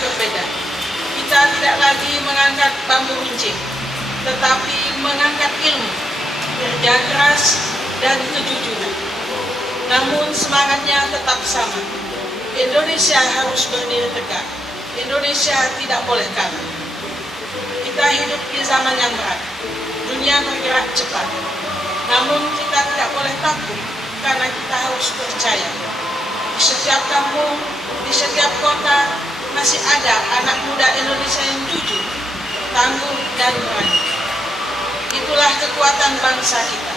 berbeda. Kita tidak lagi mengangkat bambu runcing, tetapi mengangkat ilmu, kerja keras, dan kejujuran. Namun semangatnya tetap sama. Indonesia harus berdiri tegak. Indonesia tidak boleh kalah. Kita hidup di zaman yang berat. Dunia bergerak cepat. Namun kita tidak boleh takut karena kita harus percaya. Di setiap kampung, di setiap kota masih ada anak muda Indonesia yang jujur, tangguh, dan berani. Itulah kekuatan bangsa kita.